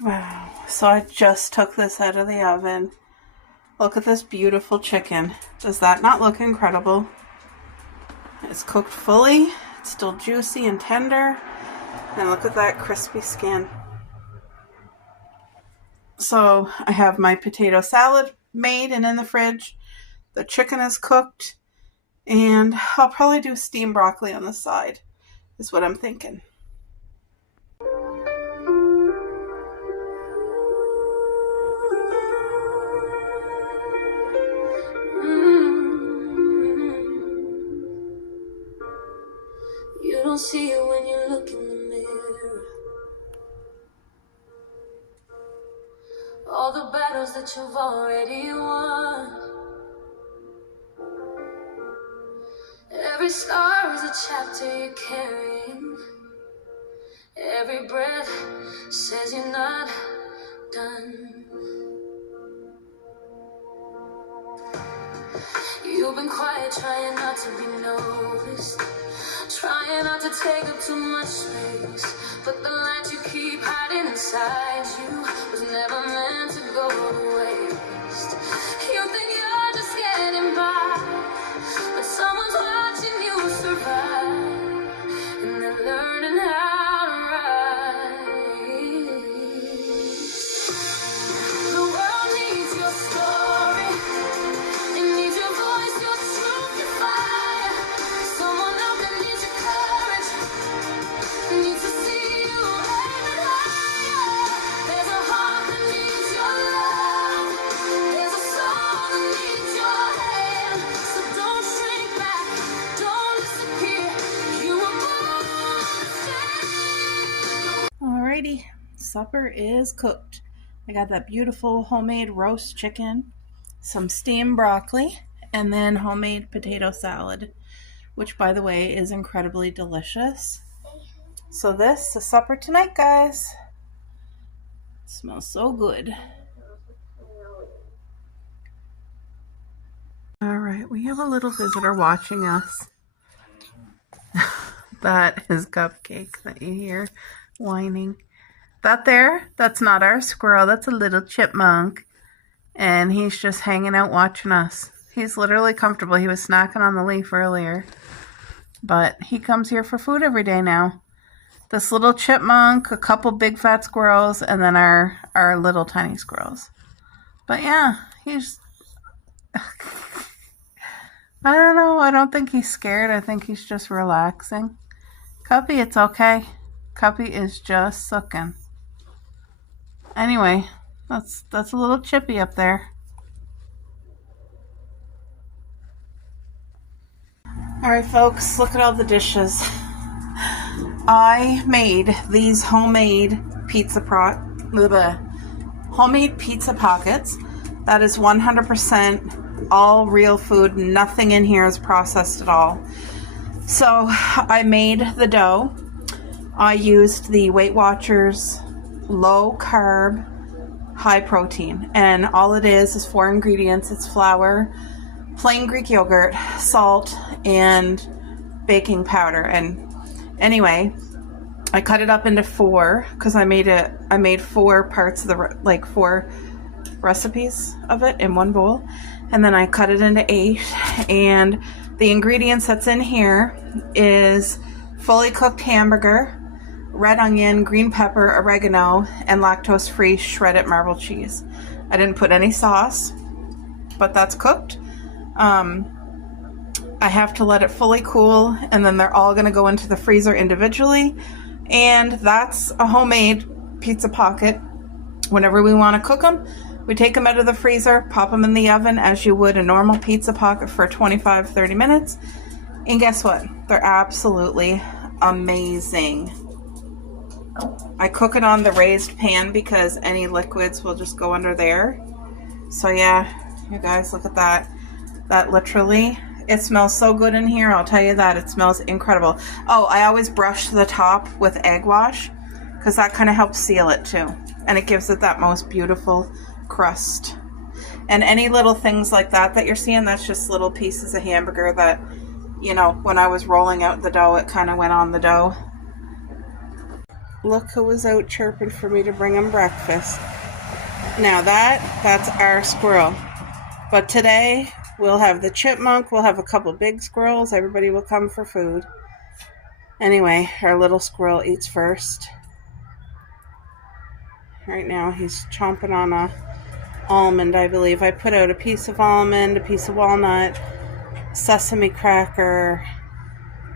Wow. So I just took this out of the oven. Look at this beautiful chicken. Does that not look incredible? It's cooked fully. It's still juicy and tender. And look at that crispy skin. So I have my potato salad made and in the fridge. The chicken is cooked. And I'll probably do steamed broccoli on the side, is what I'm thinking. You don't see it when you look in the mirror. All the battles that you've already won. Every scar is a chapter you're carrying. Every breath says you're not done. You've been quiet, trying not to be noticed, trying not to take up too much space. But the light you keep hiding inside you was never meant to go to waste. You think you're just getting by, but someone's watching you survive, and they're learning how to rise. The world needs your story. It needs your voice, your truth, your fire. Someone out there needs your courage, needs to see you aiming higher. There's a heart that needs your love. There's a soul that needs your hand. So don't shrink back, don't disappear. You were born to stand. Alrighty, supper is cooked. I got that beautiful homemade roast chicken, some steamed broccoli, and then homemade potato salad, which, by the way, is incredibly delicious. So this is supper tonight, guys. It smells so good. All right, we have a little visitor watching us. That is Cupcake that you hear whining. That there, that's not our squirrel. That's a little chipmunk. And he's just hanging out watching us. He's literally comfortable. He was snacking on the leaf earlier. But he comes here for food every day now. This little chipmunk, a couple big fat squirrels, and then our little tiny squirrels. But yeah, he's... I don't know. I don't think he's scared. I think he's just relaxing. Cuppy, it's okay. Cuppy is just sucking. Anyway, that's a little chippy up there. All right, folks, look at all the dishes. I made these homemade homemade pizza pockets. That is 100% all real food. Nothing in here is processed at all. So I made the dough. I used the Weight Watchers low carb, high protein, and all it is 4 ingredients. It's flour, plain Greek yogurt, salt, and baking powder. And anyway, I cut it up into 4 because I made 4 parts of the 4 recipes of it in one bowl, and then I cut it into 8. And the ingredients that's in here is fully cooked hamburger, red onion, green pepper, oregano, and lactose-free shredded marble cheese. I didn't put any sauce, but that's cooked. I have to let it fully cool, and then they're all going to go into the freezer individually. And that's a homemade pizza pocket. Whenever we want to cook them, we take them out of the freezer, pop them in the oven as you would a normal pizza pocket for 25-30 minutes. And guess what? They're absolutely amazing. I cook it on the raised pan because any liquids will just go under there. So yeah, you guys, look at that. That literally, it smells so good in here. I'll tell you that. It smells incredible. Oh, I always brush the top with egg wash because that kind of helps seal it too. And it gives it that most beautiful crust. And any little things like that you're seeing, that's just little pieces of hamburger that, you know, when I was rolling out the dough, it kind of went on the dough. look who was out chirping for me to bring him breakfast. Now that's our squirrel. But today we'll have the chipmunk, we'll have a couple big squirrels, everybody will come for food. Anyway, our little squirrel eats first. Right now he's chomping on a almond, I believe. I put out a piece of almond, a piece of walnut, sesame cracker.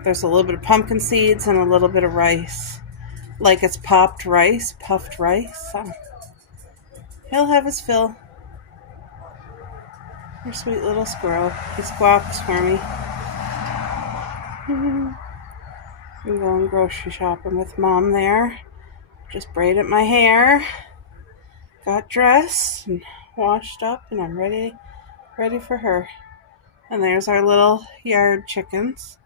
There's a little bit of pumpkin seeds and a little bit of rice. Like it's puffed rice. So he'll have his fill. Your sweet little squirrel. He squawks for me. I'm going grocery shopping with Mom there. Just braided my hair. Got dressed and washed up, and I'm ready for her. And there's our little yard chickens.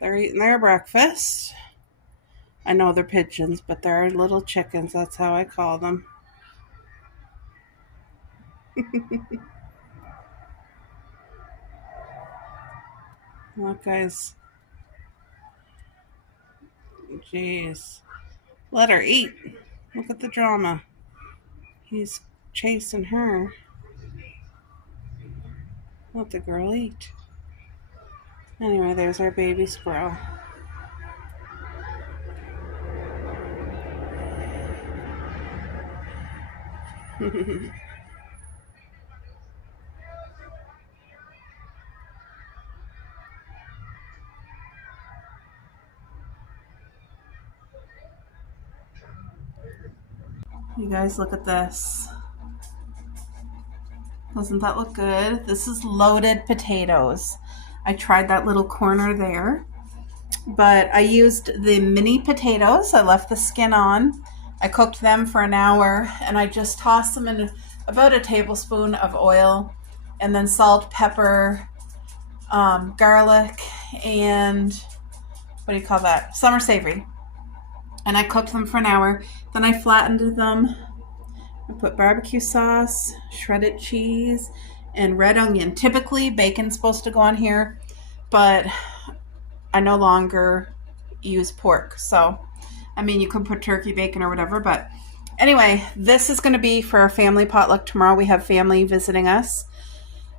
They're eating their breakfast. I know they're pigeons, but they're little chickens. That's how I call them. Look, guys. Jeez. Let her eat. Look at the drama. He's chasing her. Let the girl eat. Anyway, there's our baby squirrel. You guys, look at this. Doesn't that look good? This is loaded potatoes. I tried that little corner there, but I used the mini potatoes. I left the skin on. I cooked them for an hour, and I just tossed them in about a tablespoon of oil, and then salt, pepper, garlic, and what do you call that? Summer savory. And I cooked them for an hour. Then I flattened them. I put barbecue sauce, shredded cheese, and red onion. Typically, bacon's supposed to go on here, but I no longer use pork. So, I mean, you can put turkey bacon or whatever, but anyway, this is going to be for our family potluck tomorrow. We have family visiting us.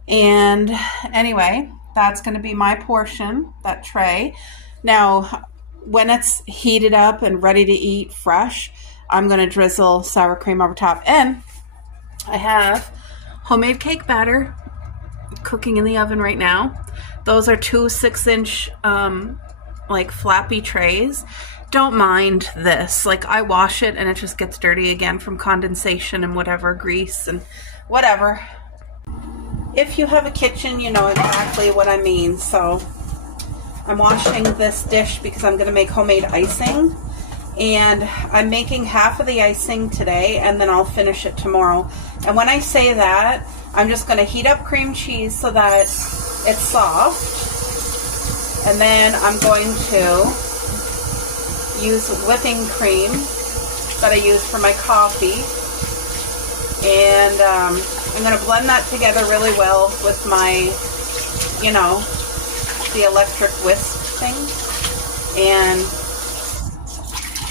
And anyway, that's going to be my portion, that tray. Now, when it's heated up and ready to eat fresh, I'm going to drizzle sour cream over top. And I have homemade cake batter cooking in the oven right now. Those are 2 6-inch like flappy trays. Don't mind this. Like, I wash it and it just gets dirty again from condensation and whatever, grease and whatever. If you have a kitchen, you know exactly what I mean. So I'm washing this dish because I'm going to make homemade icing. And I'm making half of the icing today, and then I'll finish it tomorrow. And when I say that, I'm just going to heat up cream cheese so that it's soft. And then I'm going to use whipping cream that I use for my coffee. And I'm going to blend that together really well with my, you know, the electric whisk thing. And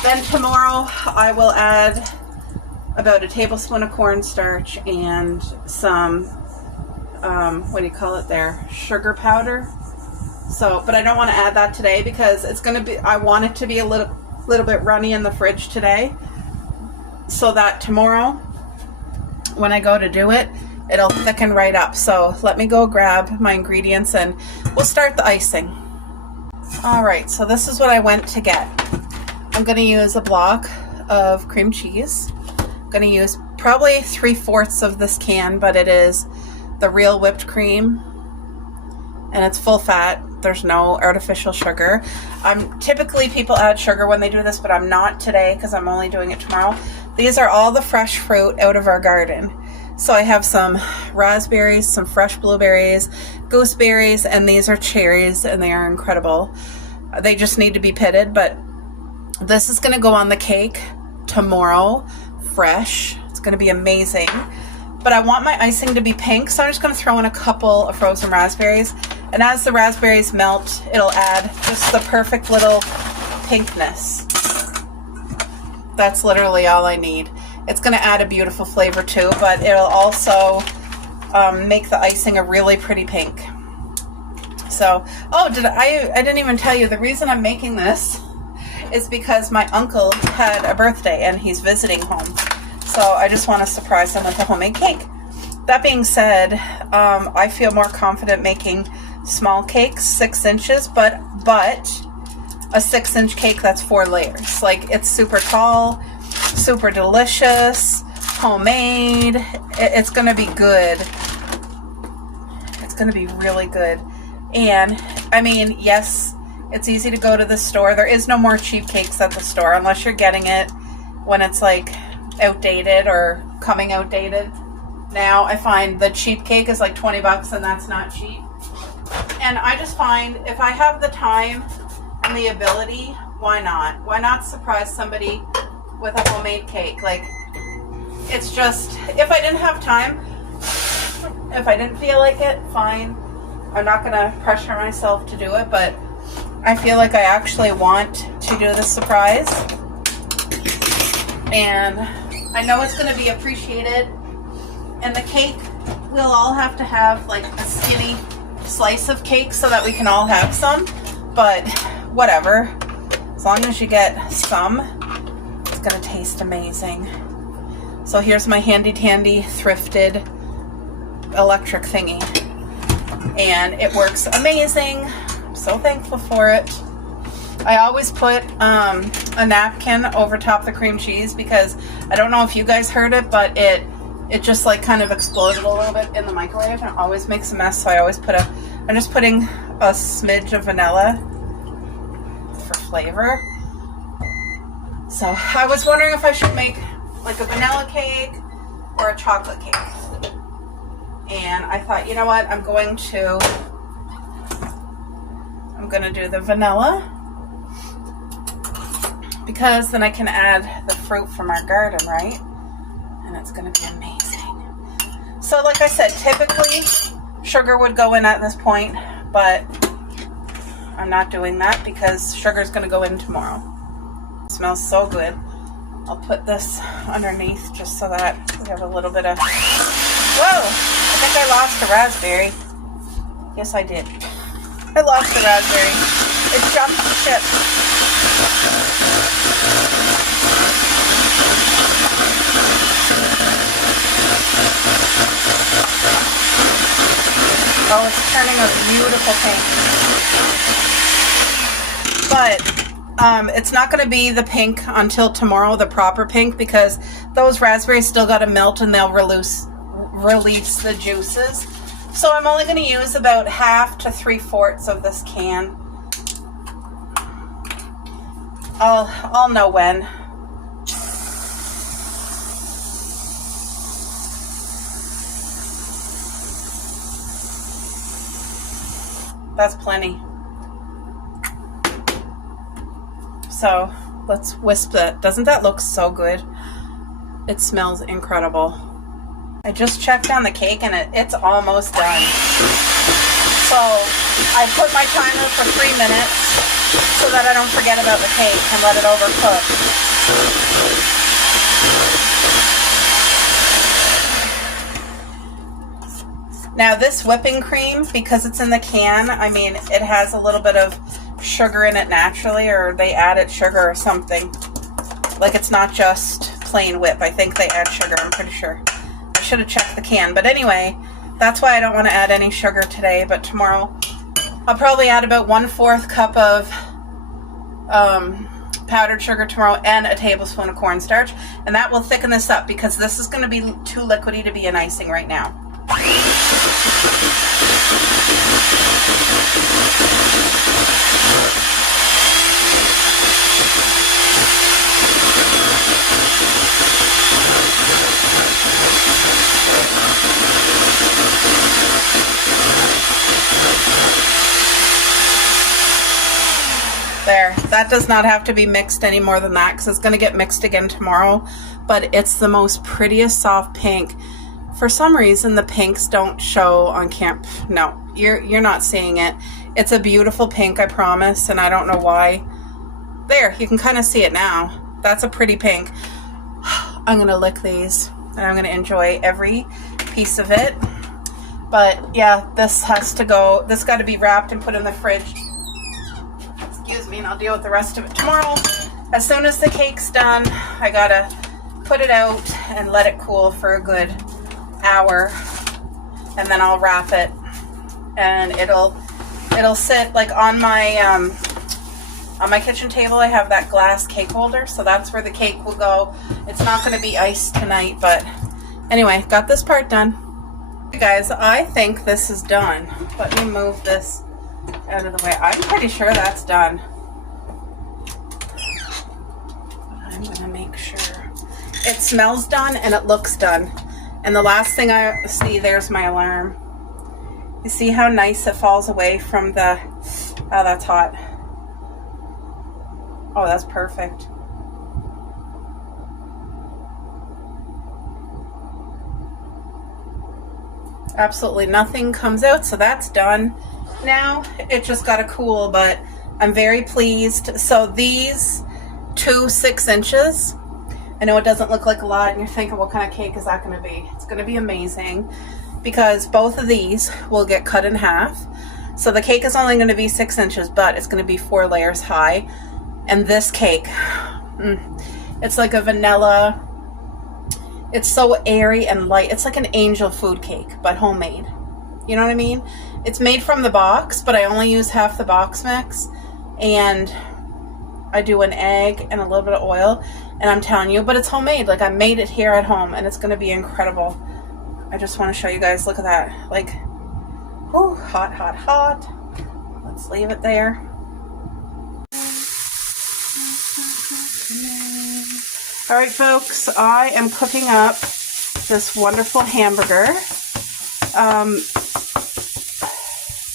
then tomorrow I will add about a tablespoon of cornstarch and some, what do you call it there? Sugar powder. So, but I don't want to add that today because it's going to be, I want it to be a little bit runny in the fridge today, so that tomorrow when I go to do it, it'll thicken right up. So let me go grab my ingredients and we'll start the icing. All right, so this is what I went to get. I'm going to use a block of cream cheese. I'm going to use probably 3/4 of this can, but it is the real whipped cream, and it's full fat. There's no artificial sugar. Typically people add sugar when they do this, but I'm not today because I'm only doing it tomorrow. These are all the fresh fruit out of our garden. So I have some raspberries, some fresh blueberries, gooseberries, and these are cherries, and they are incredible. They just need to be pitted, but this is going to go on the cake tomorrow, fresh. It's going to be amazing. But I want my icing to be pink, so I'm just going to throw in a couple of frozen raspberries. And as the raspberries melt, it'll add just the perfect little pinkness. That's literally all I need. It's going to add a beautiful flavor too, but it'll also make the icing a really pretty pink. So, oh, I didn't even tell you, the reason I'm making this is because my uncle had a birthday and he's visiting home. So I just want to surprise him with a homemade cake. That being said, I feel more confident making small cakes, 6 inches, but a 6-inch cake that's 4 layers. Like, it's super tall, super delicious, homemade. It's going to be good. It's going to be really good. And, I mean, yes, it's easy to go to the store. There is no more cheap cakes at the store unless you're getting it when it's, like, outdated or coming outdated. Now, I find the cheap cake is like $20 and that's not cheap. And I just find if I have the time and the ability, why not? Why not surprise somebody with a homemade cake? Like, it's just, if I didn't have time, if I didn't feel like it, fine. I'm not going to pressure myself to do it, but I feel like I actually want to do the surprise. And I know it's going to be appreciated. And the cake, we'll all have to have like a skinny slice of cake so that we can all have some. But whatever. As long as you get some, it's going to taste amazing. So here's my handy dandy thrifted electric thingy. And it works amazing. I'm so thankful for it. I always put a napkin over top the cream cheese because I don't know if you guys heard it, but it just like kind of exploded a little bit in the microwave and it always makes a mess. So I always I'm just putting a smidge of vanilla for flavor. So I was wondering if I should make like a vanilla cake or a chocolate cake. And I thought, you know what, I'm going to do the vanilla because then I can add the fruit from our garden, right? And it's going to be amazing. So like I said, typically sugar would go in at this point, but I'm not doing that because sugar is going to go in tomorrow. It smells so good. I'll put this underneath just so that we have a little bit of... Whoa! I think I lost a raspberry. Yes, I did. I lost the raspberry. It jumped ship. Oh, it's turning a beautiful pink. But it's not going to be the pink until tomorrow, the proper pink, because those raspberries still got to melt and they'll release the juices. So I'm only going to use about 1/2 to 3/4 of this can. I'll know when. That's plenty. So let's whisk that. Doesn't that look so good? It smells incredible. I just checked on the cake and it's almost done. So I put my timer for 3 minutes so that I don't forget about the cake and let it overcook. Now this whipping cream, because it's in the can, I mean, it has a little bit of sugar in it naturally, or they added sugar or something. Like, it's not just plain whip. I think they add sugar, I'm pretty sure. I should have checked the can. But anyway, that's why I don't want to add any sugar today, but tomorrow I'll probably add about 1/4 cup of powdered sugar tomorrow and a tablespoon of cornstarch, and that will thicken this up because this is going to be too liquidy to be an icing right now. There, that does not have to be mixed any more than that because it's going to get mixed again tomorrow, but it's the most prettiest soft pink. For some reason, the pinks don't show on camp. No, you're not seeing it. It's a beautiful pink, I promise, and I don't know why. There, you can kind of see it now. That's a pretty pink. I'm gonna lick these and I'm gonna enjoy every piece of it. But yeah, this has to go. This got to be wrapped and put in the fridge. Excuse me, and I'll deal with the rest of it tomorrow. As soon as the cake's done, I gotta put it out and let it cool for a good hour, and then I'll wrap it, and it'll sit like on my kitchen table. I have that glass cake holder, so that's where the cake will go. It's not going to be iced tonight, but anyway, got this part done. Hey guys, I think this is done. Let me move this out of the way. I'm pretty sure that's done. I'm going to make sure. It smells done and it looks done. And the last thing I see, there's my alarm. You see how nice it falls away from the... Oh, that's hot. Oh, that's perfect. Absolutely nothing comes out, so that's done. Now, it just got to cool, but I'm very pleased. So these 2 6 inches, I know it doesn't look like a lot, and you're thinking, what kind of cake is that going to be? It's going to be amazing, because both of these will get cut in half. So the cake is only going to be 6 inches, but it's going to be 4 layers high. And this cake, it's like a vanilla, it's so airy and light. It's like an angel food cake, but homemade. You know what I mean? It's made from the box, but I only use half the box mix. And I do an egg and a little bit of oil. And I'm telling you, but it's homemade. Like, I made it here at home, and it's going to be incredible. I just want to show you guys. Look at that. Like, oh, hot, hot, hot. Let's leave it there. All right, folks, I am cooking up this wonderful hamburger.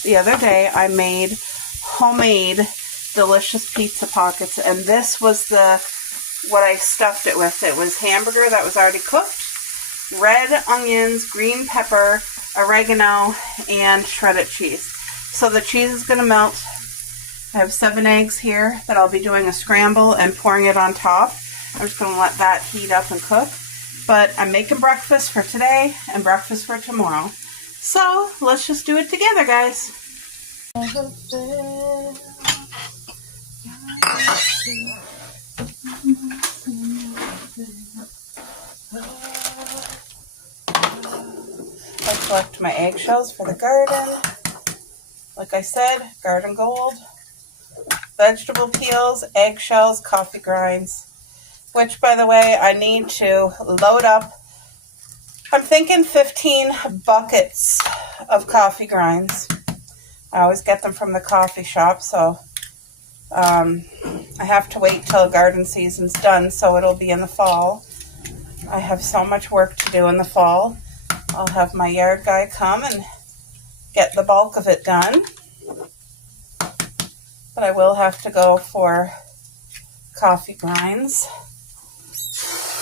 The other day, I made homemade delicious pizza pockets, and this was what I stuffed it with. It was hamburger that was already cooked, red onions, green pepper, oregano, and shredded cheese. So the cheese is going to melt. I have 7 eggs here that I'll be doing a scramble and pouring it on top. I'm just going to let that heat up and cook. But I'm making breakfast for today and breakfast for tomorrow. So let's just do it together, guys. I collect my eggshells for the garden. Like I said, Garden Gold. Vegetable peels, eggshells, coffee grinds. Which, by the way, I need to load up. I'm thinking 15 buckets of coffee grinds. I always get them from the coffee shop, so I have to wait till garden season's done, so it'll be in the fall. I have so much work to do in the fall. I'll have my yard guy come and get the bulk of it done. But I will have to go for coffee grinds.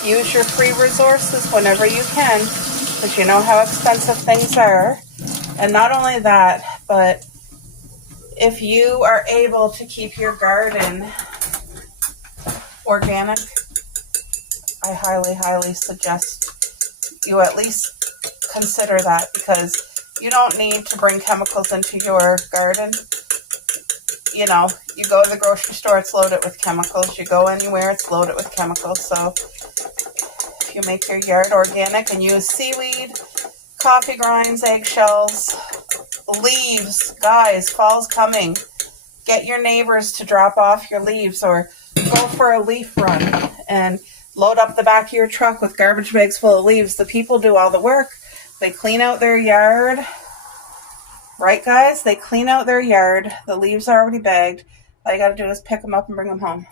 Use your free resources whenever you can, because you know how expensive things are. And not only that, but if you are able to keep your garden organic, I highly, highly suggest you at least consider that, because you don't need to bring chemicals into your garden. You know, you go to the grocery store, it's loaded with chemicals. You go anywhere, it's loaded with chemicals. So if you make your yard organic and use seaweed, coffee grinds, eggshells, leaves, guys, fall's coming. Get your neighbors to drop off your leaves, or go for a leaf run and load up the back of your truck with garbage bags full of leaves. The people do all the work. They clean out their yard. Right, guys? They clean out their yard. The leaves are already bagged. All you got to do is pick them up and bring them home.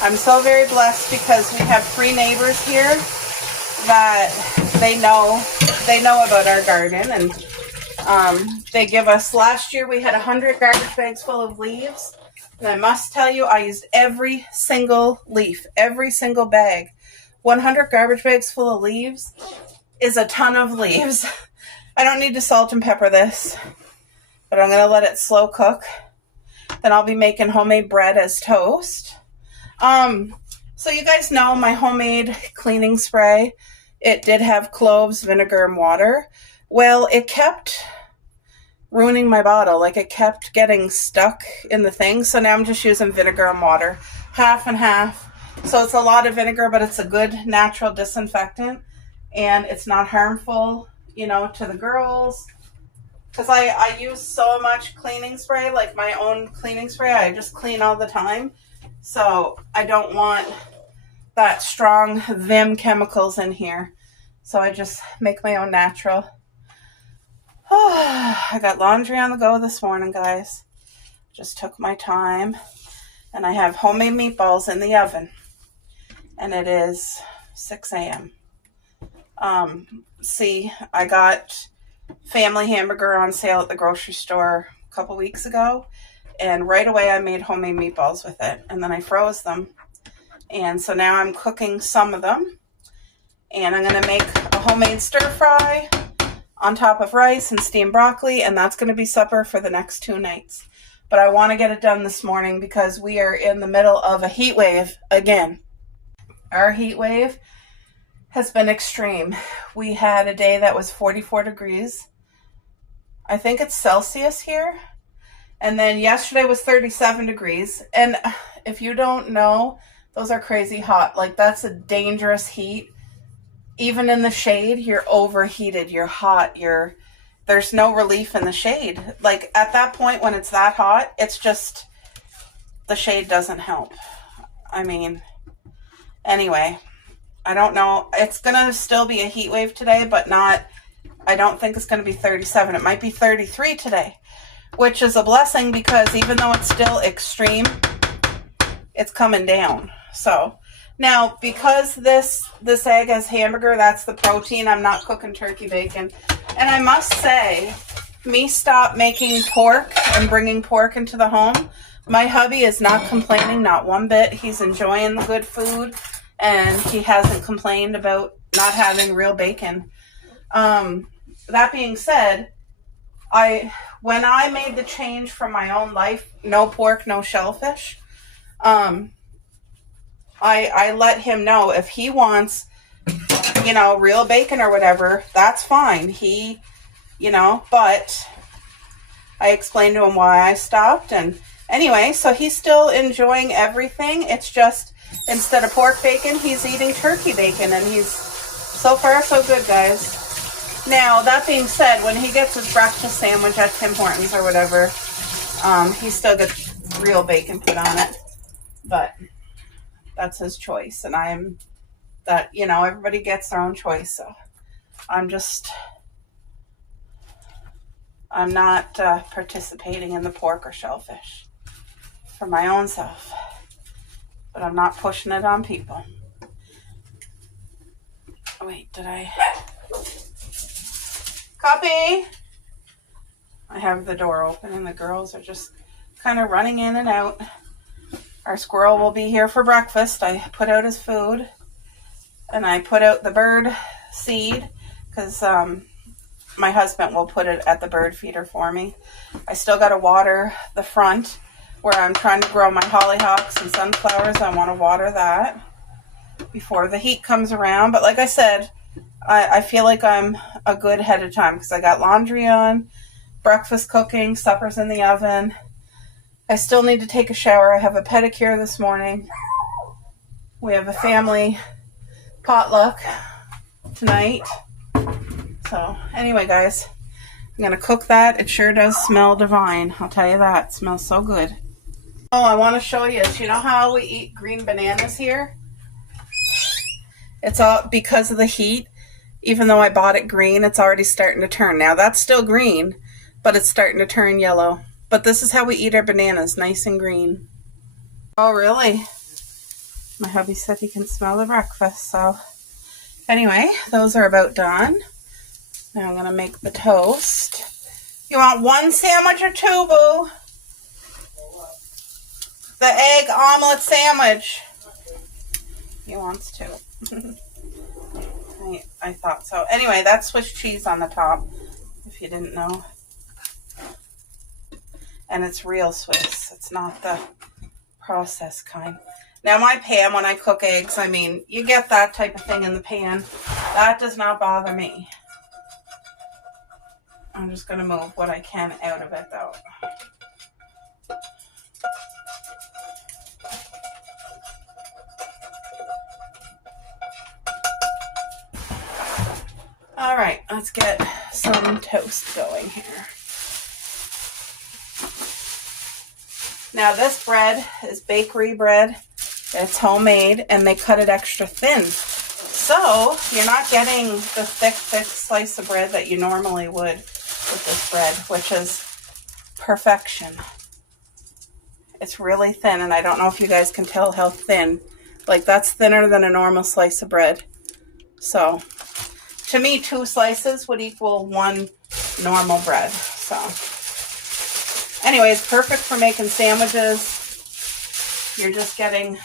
I'm so very blessed because we have 3 neighbors here that they know about our garden, and they give us. Last year we had 100 garbage bags full of leaves, and I must tell you, I used every single leaf, every single bag. 100 garbage bags full of leaves is a ton of leaves. I don't need to salt and pepper this, but I'm going to let it slow cook. Then I'll be making homemade bread as toast. So you guys know my homemade cleaning spray. It did have cloves, vinegar, and water. Well, it kept ruining my bottle. Like, it kept getting stuck in the thing. So now I'm just using vinegar and water, half and half. So it's a lot of vinegar, but it's a good natural disinfectant. And it's not harmful, you know, to the girls. Because I use so much cleaning spray, like my own cleaning spray. I just clean all the time. So I don't want that strong Vim chemicals in here. So I just make my own natural. Oh, I got laundry on the go this morning, guys. Just took my time. And I have homemade meatballs in the oven. And it is 6 a.m. See, I got family hamburger on sale at the grocery store a couple weeks ago. And right away I made homemade meatballs with it. And then I froze them. And so now I'm cooking some of them. And I'm going to make a homemade stir fry on top of rice and steamed broccoli, and that's going to be supper for the next 2 nights. But I want to get it done this morning because we are in the middle of a heat wave again. Our heat wave has been extreme. We had a day that was 44 degrees. I think it's Celsius here. And then yesterday was 37 degrees. And if you don't know, those are crazy hot. Like, that's a dangerous heat. Even in the shade, you're overheated, you're hot, there's no relief in the shade. Like, at that point when it's that hot, it's just, the shade doesn't help. I mean, anyway, I don't know. It's going to still be a heat wave today, but not, I don't think it's going to be 37. It might be 33 today, which is a blessing because even though it's still extreme, it's coming down. So now, because this egg has hamburger, that's the protein, I'm not cooking turkey bacon. And I must say, me stop making pork and bringing pork into the home, my hubby is not complaining, not one bit. He's enjoying the good food, and he hasn't complained about not having real bacon. That being said, when I made the change from my own life, no pork, no shellfish, I let him know if he wants, you know, real bacon or whatever, that's fine. He, you know, but I explained to him why I stopped. And anyway, so he's still enjoying everything. It's just instead of pork bacon, he's eating turkey bacon. And he's so far so good, guys. Now, that being said, when he gets his breakfast sandwich at Tim Hortons or whatever, he still gets real bacon put on it. But that's his choice, and you know, everybody gets their own choice, so I'm not participating in the pork or shellfish for my own self, but I'm not pushing it on people. Wait, did I? Copy! I have the door open, and the girls are just kind of running in and out. Our squirrel will be here for breakfast. I put out his food, and I put out the bird seed because my husband will put it at the bird feeder for me. I still got to water the front where I'm trying to grow my hollyhocks and sunflowers. I want to water that before the heat comes around. But like I said, I feel like I'm a good head of time because I got laundry on, breakfast cooking, supper's in the oven. I still need to take a shower. I have a pedicure this morning. We have a family potluck tonight. So anyway, guys, I'm going to cook that. It sure does smell divine. I'll tell you that. It smells so good. Oh, I want to show you. Do you know how we eat green bananas here? It's all because of the heat. Even though I bought it green, it's already starting to turn. Now, that's still green, but it's starting to turn yellow. But this is how we eat our bananas, nice and green. Oh, really? My hubby said he can smell the breakfast. So anyway, those are about done. Now I'm going to make the toast. You want one sandwich or two, boo? The egg omelet sandwich. He wants two. I thought so. Anyway, that's Swiss cheese on the top, if you didn't know. And it's real Swiss. It's not the processed kind. Now my pan, when I cook eggs, I mean, you get that type of thing in the pan. That does not bother me. I'm just going to move what I can out of it though. All right, let's get some toast going here. Now this bread is bakery bread. It's homemade and they cut it extra thin. So you're not getting the thick slice of bread that you normally would with this bread, which is perfection. It's really thin, and I don't know if you guys can tell how thin. Like, that's thinner than a normal slice of bread. So to me, 2 slices would equal 1 normal bread. So anyways, perfect for making sandwiches. You're just getting,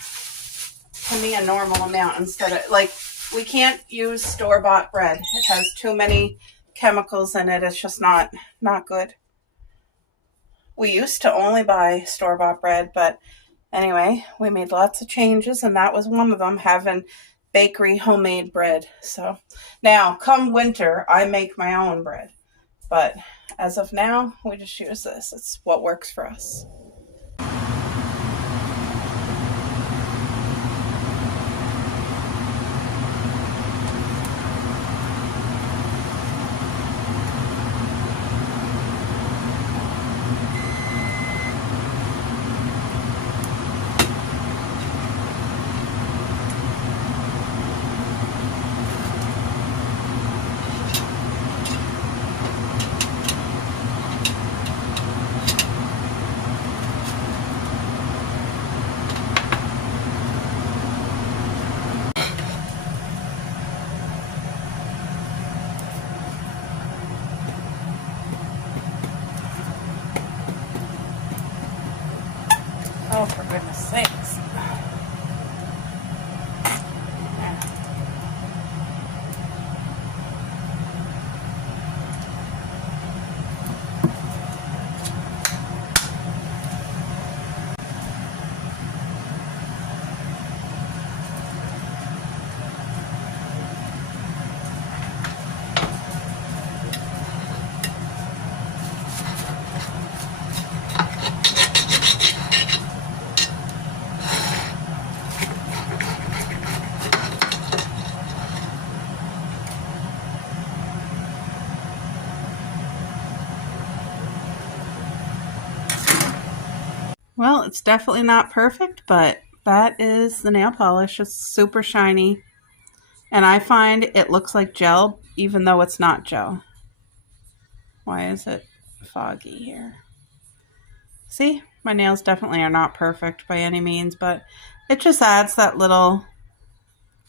to me, a normal amount instead of, like, we can't use store-bought bread. It has too many chemicals in it. It's just not good. We used to only buy store-bought bread, but anyway, we made lots of changes, and that was one of them, having bakery homemade bread. So now, come winter, I make my own bread. But as of now, we just use this. It's what works for us. Oh, for goodness sakes. Well, it's definitely not perfect, but that is the nail polish. It's super shiny. And I find it looks like gel, even though it's not gel. Why is it foggy here? See, my nails definitely are not perfect by any means, but it just adds that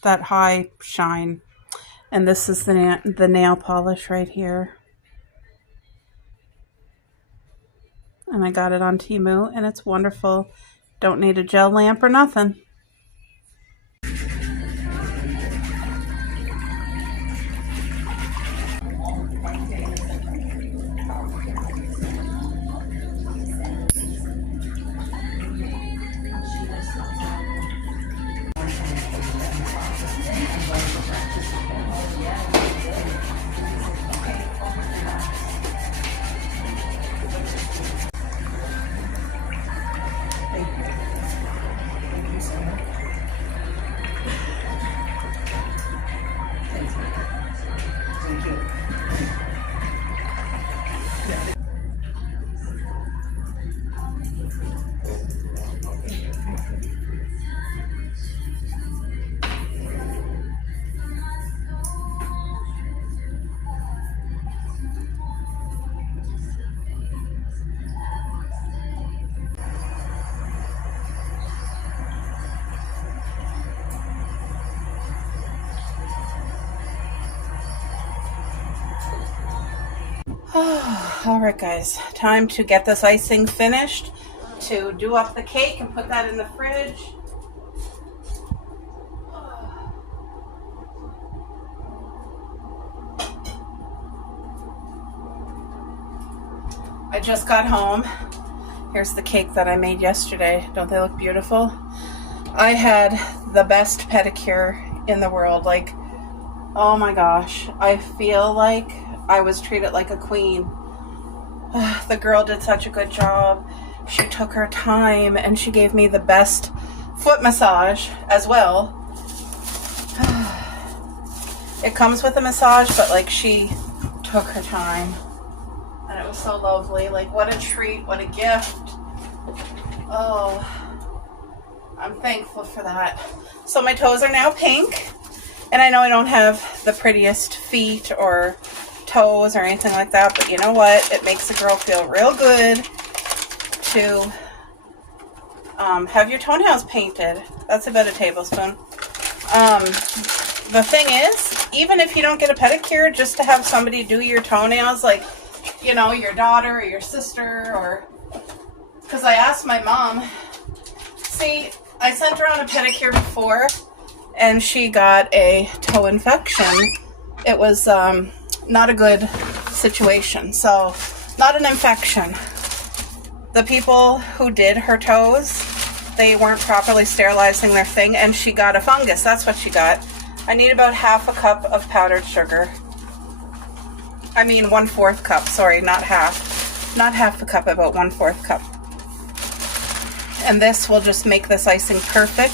high shine. And this is the nail polish right here. And I got it on Temu, and it's wonderful. Don't need a gel lamp or nothing. All right, guys, time to get this icing finished, to do up the cake and put that in the fridge. I just got home. Here's the cake that I made yesterday. Don't they look beautiful? I had the best pedicure in the world. Like, oh my gosh, I feel like I was treated like a queen. The girl did such a good job. She took her time and she gave me the best foot massage as well. It comes with a massage, but like she took her time. And it was so lovely. Like, what a treat, what a gift. Oh, I'm thankful for that. So my toes are now pink. And I know I don't have the prettiest feet or toes or anything like that, but you know what? It makes a girl feel real good to have your toenails painted. That's about a tablespoon. The thing is, even if you don't get a pedicure, just to have somebody do your toenails, like, you know, your daughter or your sister, or, because I asked my mom, see, I sent her on a pedicure before, and she got a toe infection. It was not a good situation, so not an infection. The people who did her toes, they weren't properly sterilizing their thing, and she got a fungus. That's what she got. I need about half a cup of powdered sugar. I mean 1/4 cup, sorry, not half. Not half a cup, about 1/4 cup. And this will just make this icing perfect.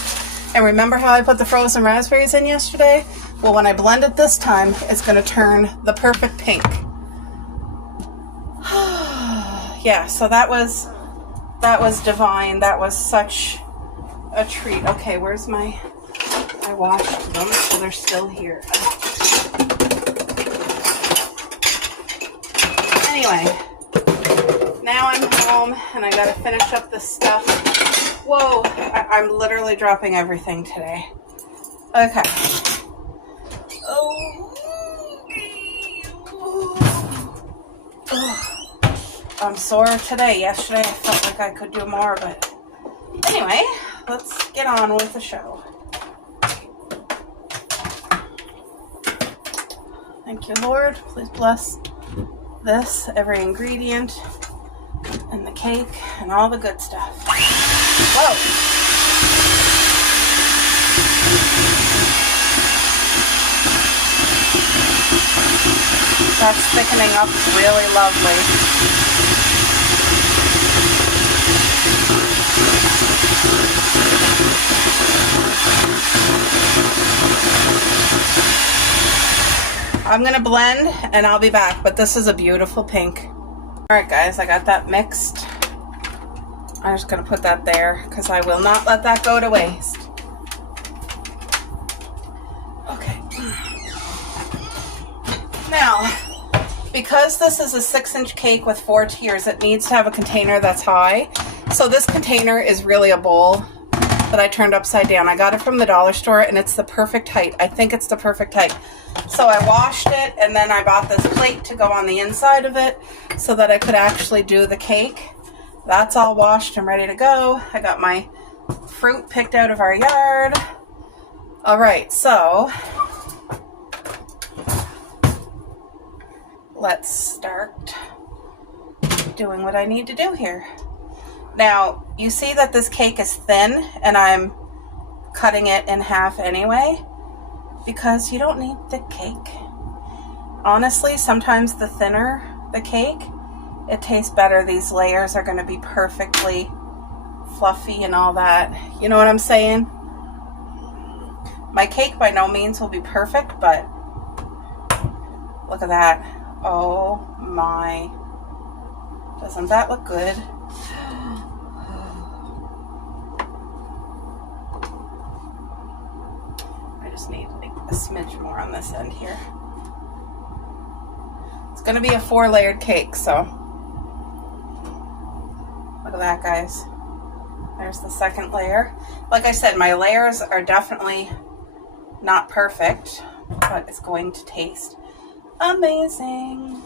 And remember how I put the frozen raspberries in yesterday? Well, when I blend it this time, it's going to turn the perfect pink. Yeah, so that was divine. That was such a treat. Okay, where's my... I washed them, so they're still here. Anyway, now I'm home, and I gotta finish up this stuff. Whoa, I'm literally dropping everything today. Okay. I'm sore today. Yesterday I felt like I could do more, but anyway, let's get on with the show. Thank you, Lord. Please bless this, every ingredient, and the cake, and all the good stuff. Whoa! That's thickening up really lovely. I'm gonna blend and I'll be back, but this is a beautiful pink. Alright guys, I got that mixed. I'm just gonna put that there because I will not let that go to waste. Okay. Now, because this is a 6-inch cake with 4 tiers, it needs to have a container that's high. So this container is really a bowl that I turned upside down. I got it from the dollar store and it's the perfect height. I think it's the perfect height. So I washed it and then I bought this plate to go on the inside of it so that I could actually do the cake. That's all washed and ready to go. I got my fruit picked out of our yard. All right, so let's start doing what I need to do here. Now, you see that this cake is thin and I'm cutting it in half anyway because you don't need thick cake. Honestly, sometimes the thinner the cake, it tastes better. These layers are going to be perfectly fluffy and all that. You know what I'm saying? My cake by no means will be perfect, but look at that. Oh my. Doesn't that look good? I just need a smidge more on this end here. It's going to be a 4-layered cake, so look at that, guys. There's the second layer. Like I said, my layers are definitely not perfect, but it's going to taste amazing.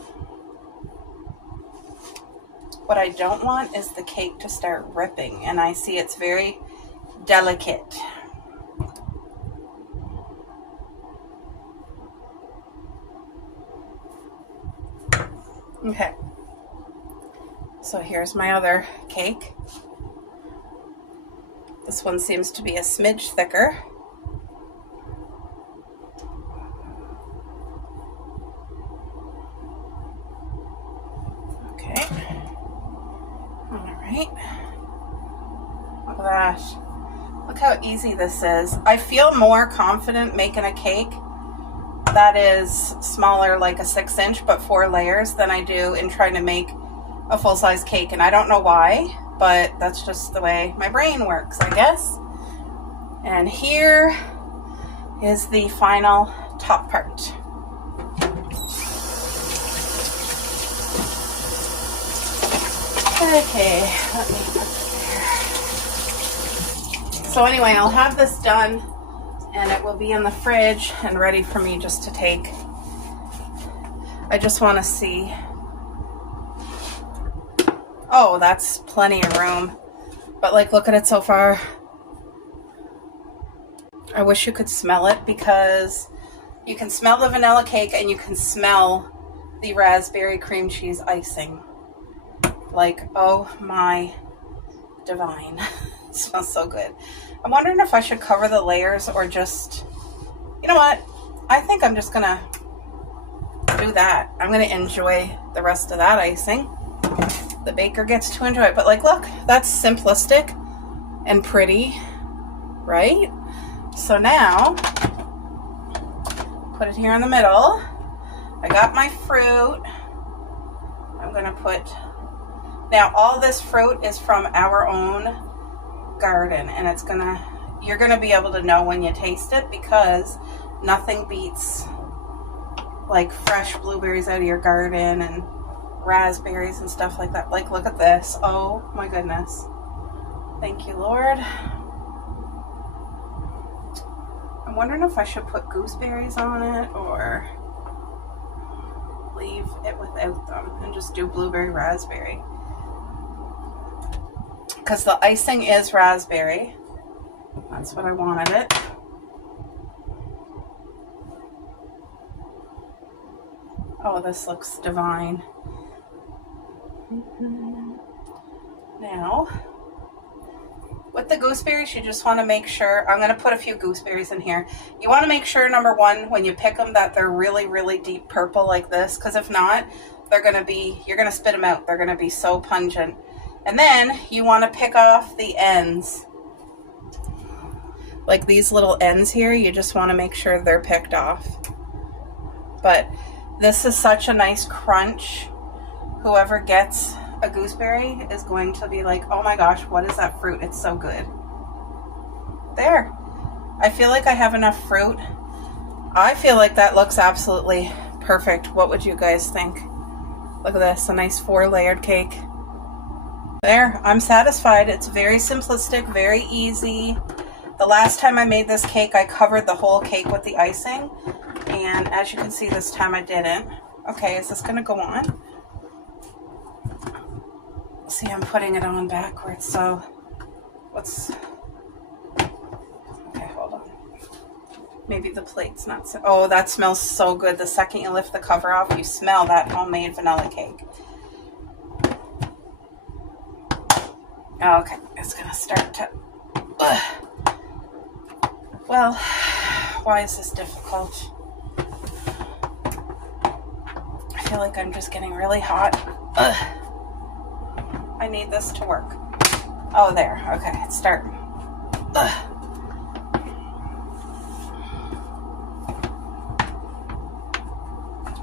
What I don't want is the cake to start ripping, and I see it's very delicate. Okay, so here's my other cake. This one seems to be a smidge thicker. Okay. All right. Look at that. Look how easy this is. I feel more confident making a cake that is smaller, like a 6-inch, but 4 layers, than I do in trying to make a full-size cake. And I don't know why, but that's just the way my brain works, I guess. And here is the final top part. Okay, let me put it there. So anyway, I'll have this done and it will be in the fridge and ready for me just to take. I just want to see. Oh, that's plenty of room. But like, look at it so far. I wish you could smell it, because you can smell the vanilla cake and you can smell the raspberry cream cheese icing. Like, oh my divine. It smells so good. I'm wondering if I should cover the layers or just, you know what? I think I'm just gonna do that. I'm gonna enjoy the rest of that icing. The baker gets to enjoy it. But like, look, that's simplistic and pretty, right? So now, put it here in the middle. I got my fruit. I'm gonna put, now all this fruit is from our own garden, and it's gonna, you're gonna be able to know when you taste it, because nothing beats like fresh blueberries out of your garden and raspberries and stuff like that. Like, look at this. Oh my goodness. Thank you, Lord. I'm wondering if I should put gooseberries on it or leave it without them and just do blueberry raspberry, because the icing is raspberry. That's what I wanted it. Oh, this looks divine. Now, with the gooseberries, you just want to make sure, I'm going to put a few gooseberries in here. You want to make sure, number one, when you pick them, that they're really, really deep purple like this, because if not, they're going to be, you're going to spit them out. They're going to be so pungent. And then you want to pick off the ends. Like these little ends here, you just want to make sure they're picked off. But this is such a nice crunch. Whoever gets a gooseberry is going to be like, oh my gosh, what is that fruit? It's so good. There. I feel like I have enough fruit. I feel like that looks absolutely perfect. What would you guys think? Look at this, a nice 4-layered cake. There, I'm satisfied. It's very simplistic, very easy. The last time I made this cake, I covered the whole cake with the icing. And as you can see, this time I didn't. Okay, is this gonna go on? See, I'm putting it on backwards, so what's, okay, hold on. Maybe the plate's not so, oh, that smells so good. The second you lift the cover off, you smell that homemade vanilla cake. Okay, it's gonna start to, well, why is this difficult? I feel like I'm just getting really hot. I need this to work. Oh, there. Okay, it's starting.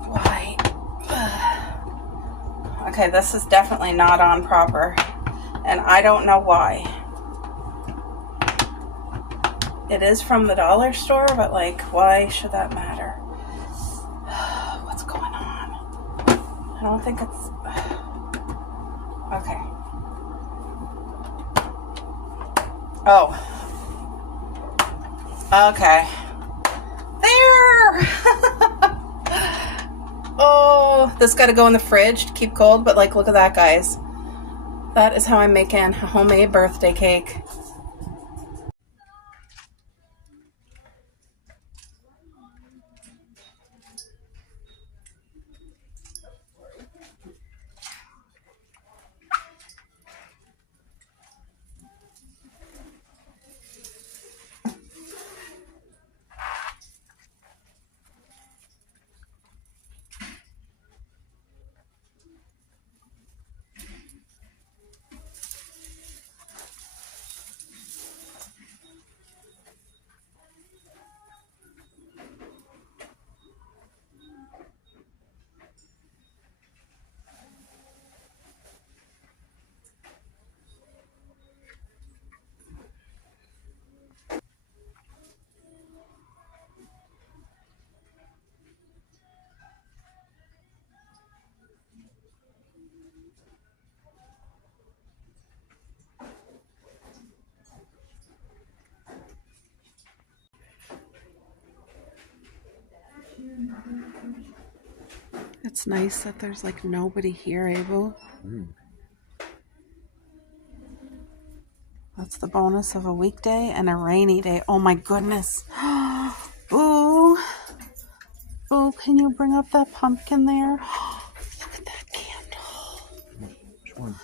Why? Okay, this is definitely not on proper, and I don't know why. It is from the dollar store, but like, why should that matter? What's going on? I don't think it's... Okay. Oh. Okay. There! Oh, this got to go in the fridge to keep cold, but like, look at that, guys. That is how I'm making a homemade birthday cake. it's nice that there's like nobody here, Abu. That's the bonus of a weekday and a rainy day. Oh my goodness. Ooh. Ooh, can you bring up that pumpkin there? Look at that candle. Which one?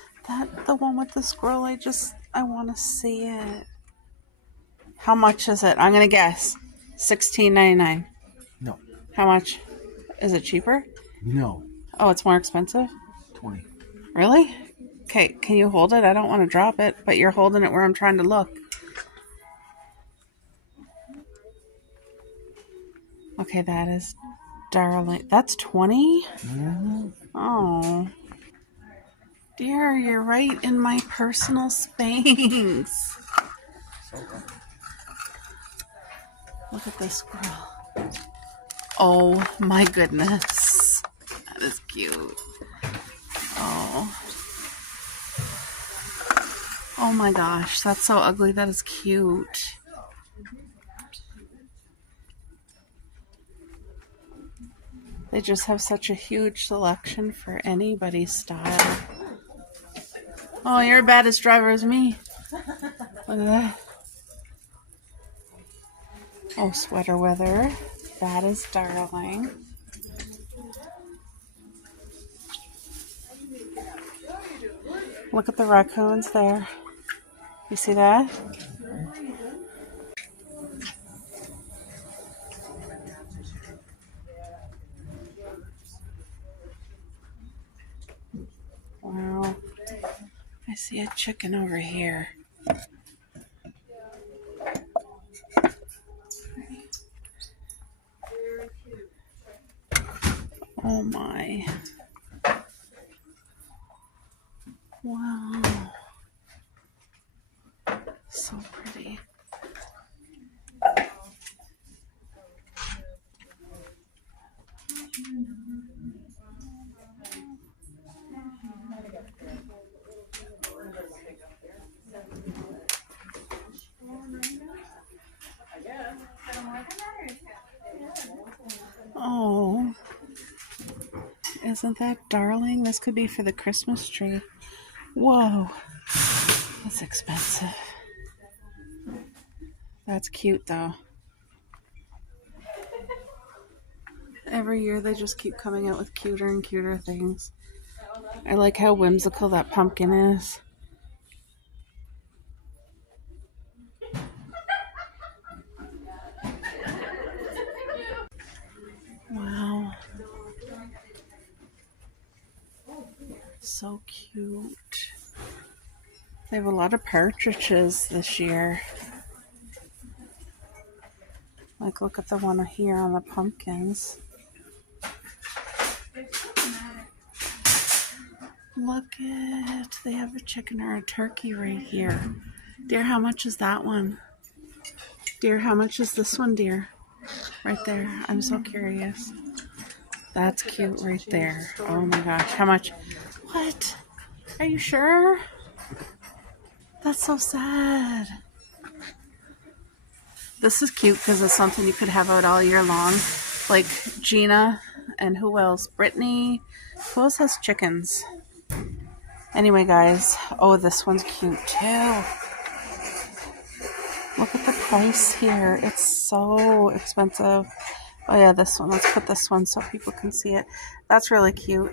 The one with the squirrel. I want to see it. How much is it? I'm going to guess. $16.99. No. How much? Is it cheaper? No. Oh, it's more expensive? 20. Really? Okay, can you hold it? I don't want to drop it, but you're holding it where I'm trying to look. Okay, that is darling. That's 20? Oh. Dear, you're right in my personal space. Look at this squirrel. Oh my goodness. That is cute. Oh. Oh my gosh, that's so ugly. That is cute. They just have such a huge selection for anybody's style. Oh, you're bad as driver as me. Look at that. Oh, sweater weather. That is darling. Look at the raccoons there. You see that? Wow. I see a chicken over here. Oh my. Wow. So pretty. Oh. Isn't that darling? This could be for the Christmas tree. Whoa. That's expensive. That's cute though. Every year they just keep coming out with cuter and cuter things. I like how whimsical that pumpkin is. Wow. So cute. They have a lot of partridges this year. Like, look at the one here on the pumpkins. Look at, they have a chicken or a turkey right here. Dear, how much is that one? Dear, how much is this one, dear? Right there. I'm so curious. That's cute right there. Oh my gosh. How much? What? Are you sure? That's so sad. This is cute because it's something you could have out all year long. Like Gina and who else? Brittany. Who else has chickens? Anyway, guys. Oh, this one's cute too. Look at the price here. It's so expensive. Oh yeah, this one. Let's put this one so people can see it. That's really cute.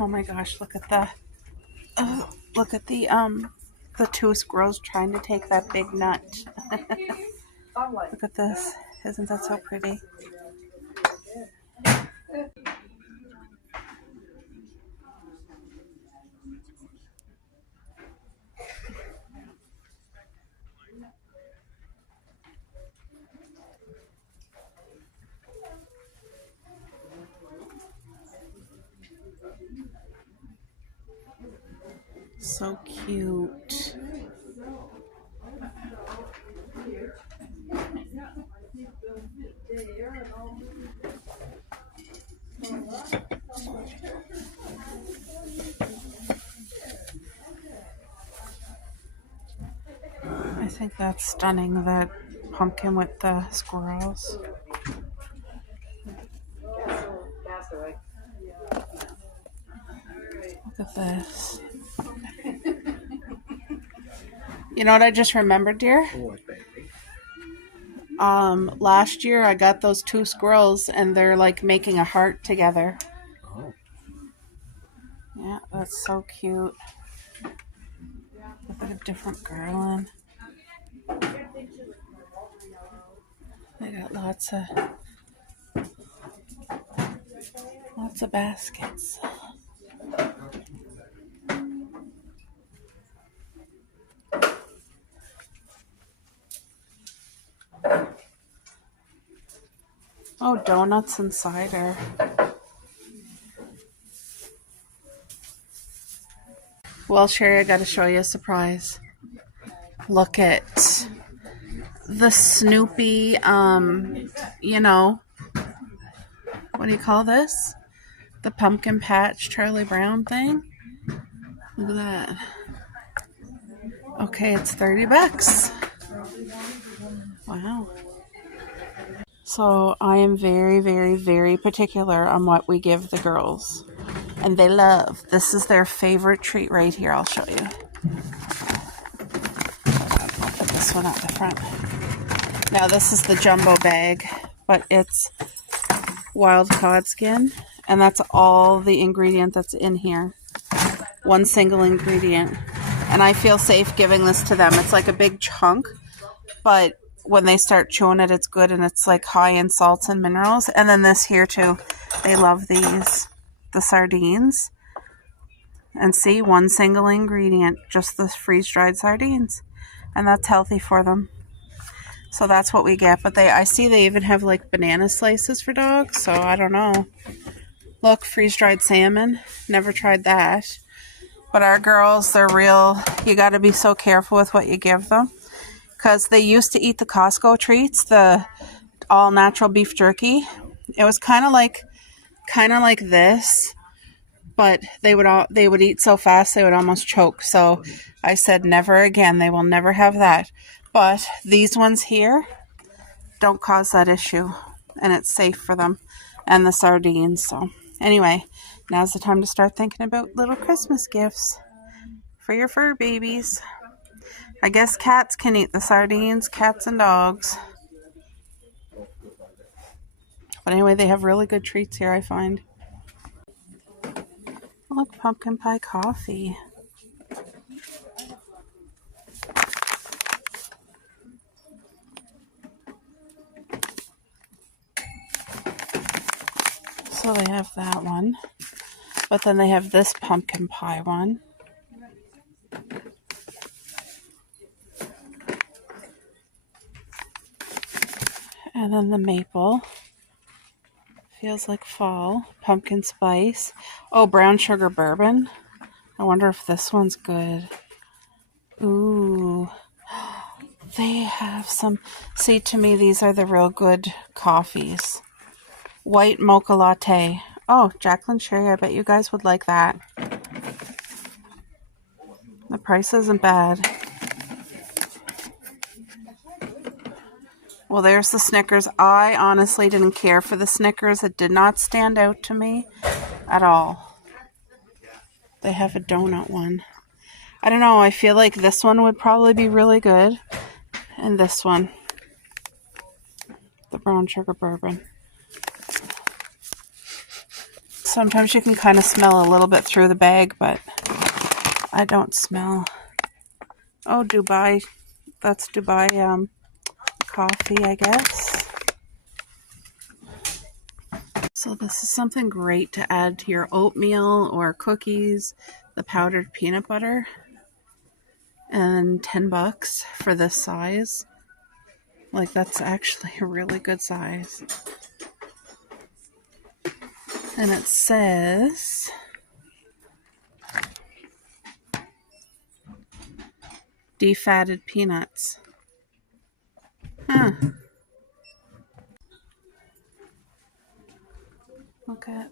Oh my gosh, look at that. Oh, look at the two squirrels trying to take that big nut. Look at this. Isn't that so pretty? So cute. I think that's stunning, that pumpkin with the squirrels. Look at this. You know what I just remembered, dear? Last year I got those 2 squirrels and they're like making a heart together. Oh. Yeah, that's so cute. With like a different garland. They got lots of baskets. Oh, donuts and cider. Well, Sherry, I gotta show you a surprise. Look at the Snoopy, you know, what do you call this? The Pumpkin Patch Charlie Brown thing. Look at that. Okay, it's $30. Wow. So I am very, very, very particular on what we give the girls. And they love. This is their favorite treat right here. I'll show you. I'll put this one out the front. Now this is the jumbo bag, but it's wild cod skin. And that's all the ingredient that's in here. One single ingredient. And I feel safe giving this to them. It's like a big chunk, but when they start chewing it, it's good, and it's like high in salts and minerals. And then this here too. They love these. The sardines. And see, one single ingredient, just the freeze-dried sardines. And that's healthy for them. So that's what we get. But I see they even have like banana slices for dogs, so I don't know. Look, freeze-dried salmon. Never tried that. But our girls, they're real. You got to be so careful with what you give them. Because they used to eat the Costco treats, the all-natural beef jerky. It was kind of like this, but they would eat so fast they would almost choke. So I said, never again. They will never have that. But these ones here don't cause that issue, and it's safe for them, and the sardines. So anyway, now's the time to start thinking about little Christmas gifts for your fur babies. I guess cats can eat the sardines, cats and dogs. But anyway, they have really good treats here, I find. Look, pumpkin pie coffee. So they have that one. But then they have this pumpkin pie one. And then the maple. Feels like fall. Pumpkin spice. Oh, brown sugar bourbon. I wonder if this one's good. Ooh. They have some. See, to me, these are the real good coffees. White mocha latte. Oh, Jacqueline Sherry, I bet you guys would like that. The price isn't bad. Well, there's the Snickers. I honestly didn't care for the Snickers. It did not stand out to me at all. They have a donut one. I don't know. I feel like this one would probably be really good. And this one. The brown sugar bourbon. Sometimes you can kind of smell a little bit through the bag, but I don't smell. Oh, Dubai. That's Dubai coffee, I guess. So this is something great to add to your oatmeal or cookies. The powdered peanut butter. And $10 for this size. Like, that's actually a really good size. And it says defatted peanuts. Huh. Look at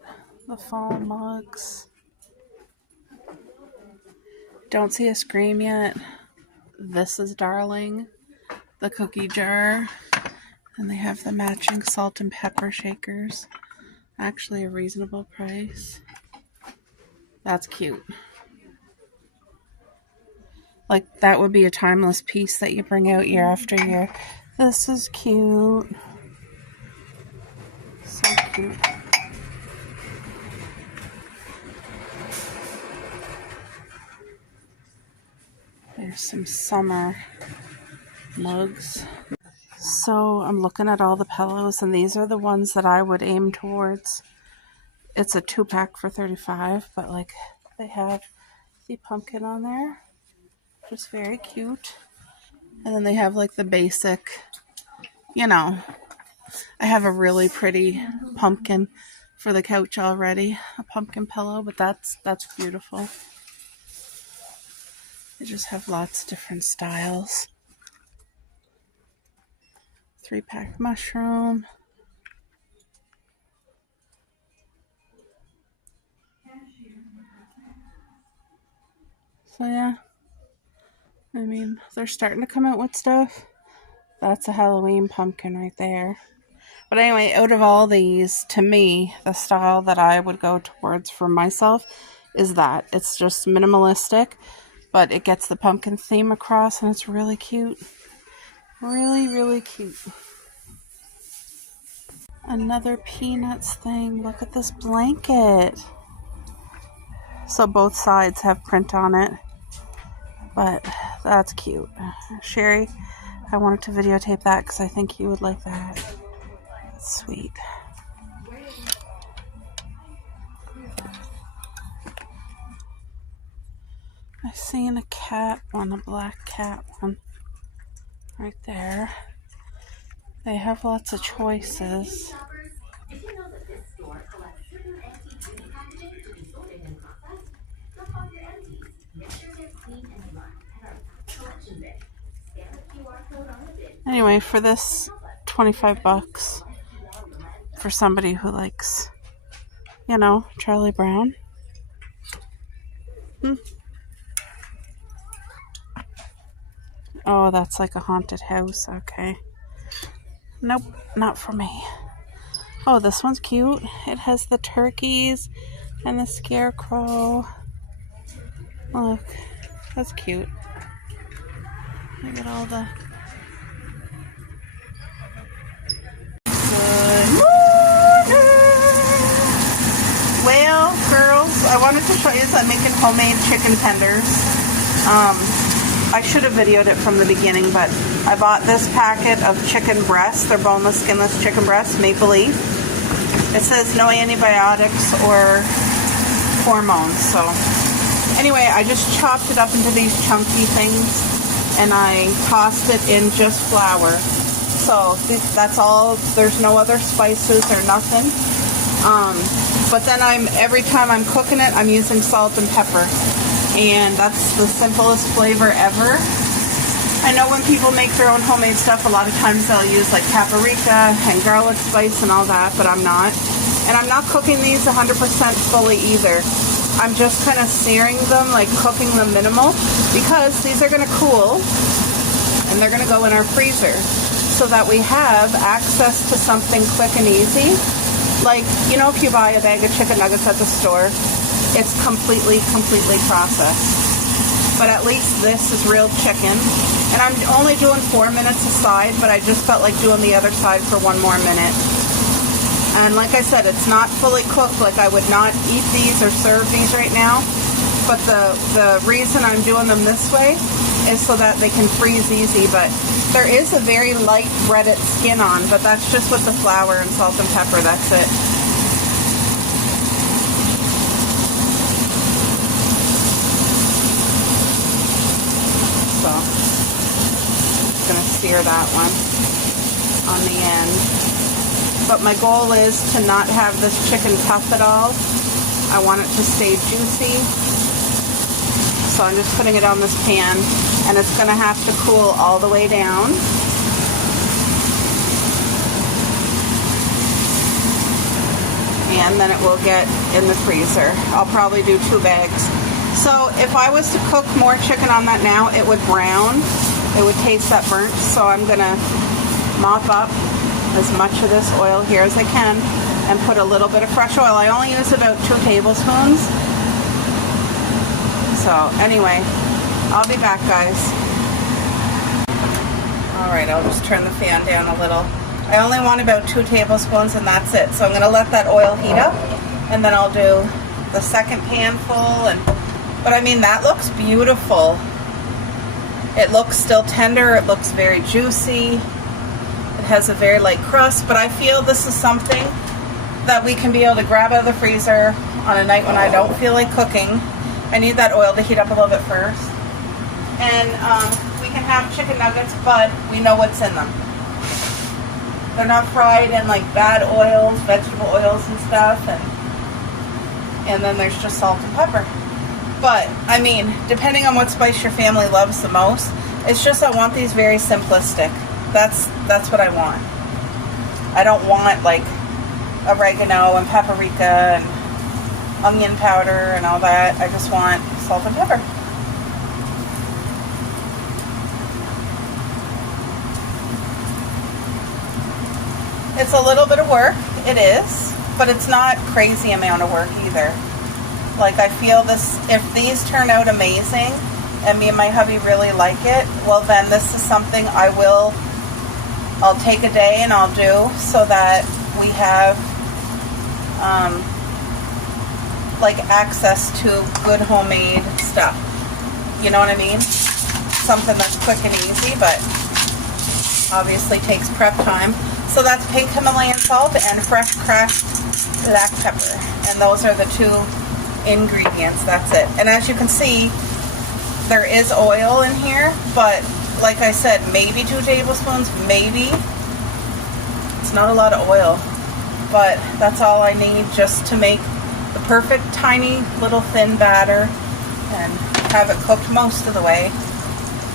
the fall mugs. Don't see a scream yet. This is darling. the cookie jar, and they have the matching salt and pepper shakers. Actually a reasonable price. That's cute. Like, that would be a timeless piece that you bring out year after year. This is cute. So cute. There's some summer mugs. So I'm looking at all the pillows, and these are the ones that I would aim towards. It's a 2-pack for $35, but like, they have the pumpkin on there, just very cute. And then they have like the basic, you know, I have a really pretty pumpkin for the couch already, a pumpkin pillow, but that's beautiful. They just have lots of different styles. 3-pack mushroom. So yeah, I mean, they're starting to come out with stuff. That's a Halloween pumpkin right there. But anyway, out of all these, to me, the style that I would go towards for myself is that. It's just minimalistic, but it gets the pumpkin theme across, and it's really cute. Really, really cute. Another Peanuts thing. Look at this blanket. So both sides have print on it, but that's cute. Sherry, I wanted to videotape that because I think you would like that. That's sweet. I seen a cat one, a black cat one, right there. They have lots of choices. Anyway, for this, $25 for somebody who likes, you know, Charlie Brown. Oh, that's like a haunted house. Okay. Nope, not for me. Oh, this one's cute. It has the turkeys and the scarecrow. Look, that's cute. Look at all the... Good morning! Well, girls, I wanted to show you this. I'm making homemade chicken tenders. I should have videoed it from the beginning, but I bought this packet of chicken breasts. They're boneless, skinless chicken breasts, Maple Leaf. It says no antibiotics or hormones. So anyway, I just chopped it up into these chunky things, and I tossed it in just flour. So that's all. There's no other spices or nothing. But then every time I'm cooking it, I'm using salt and pepper. And that's the simplest flavor ever. I know when people make their own homemade stuff, a lot of times they'll use like paprika and garlic spice and all that, but I'm not. And I'm not cooking these 100% fully either. I'm just kind of searing them, like cooking them minimal, because these are going to cool and they're going to go in our freezer so that we have access to something quick and easy. Like, you know, if you buy a bag of chicken nuggets at the store, it's completely processed. But at least this is real chicken. And I'm only doing 4 minutes a side, but I just felt like doing the other side for 1 more minute. And like I said, it's not fully cooked. Like, I would not eat these or serve these right now. But the reason I'm doing them this way is so that they can freeze easy. But there is a very light breaded skin on, but that's just with the flour and salt and pepper. That's it. So, just gonna sear that one on the end. But my goal is to not have this chicken tough at all. I want it to stay juicy. So I'm just putting it on this pan, and it's gonna have to cool all the way down. And then it will get in the freezer. I'll probably do 2 bags. So if I was to cook more chicken on that now, it would brown. it would taste that burnt. So I'm gonna mop up as much of this oil here as I can and put a little bit of fresh oil. I only use about 2 tablespoons. So anyway, I'll be back, guys. All right, I'll just turn the fan down a little. I only want about 2 tablespoons and that's it. So I'm gonna let that oil heat up and then I'll do the second pan full. But I mean, that looks beautiful. It looks still tender, it looks very juicy. It has a very light crust, but I feel this is something that we can be able to grab out of the freezer on a night when I don't feel like cooking. I need that oil to heat up a little bit first. And we can have chicken nuggets, but we know what's in them. They're not fried in like bad oils, vegetable oils and stuff, and then there's just salt and pepper. But I mean, depending on what spice your family loves the most, it's just I want these very simplistic. That's what I want. I don't want like oregano and paprika and onion powder and all that. I just want salt and pepper. It's a little bit of work, it is, but it's not crazy amount of work either. Like I feel this, if these turn out amazing and me and my hubby really like it, well then this is something I'll take a day and I'll do so that we have like access to good homemade stuff. You know what I mean? Something that's quick and easy, but obviously takes prep time. So that's pink Himalayan salt and fresh cracked black pepper. And those are the 2 ingredients. That's it. And as you can see, there is oil in here, but like I said, maybe 2 tablespoons, maybe. It's not a lot of oil, but that's all I need just to make the perfect tiny little thin batter and have it cooked most of the way.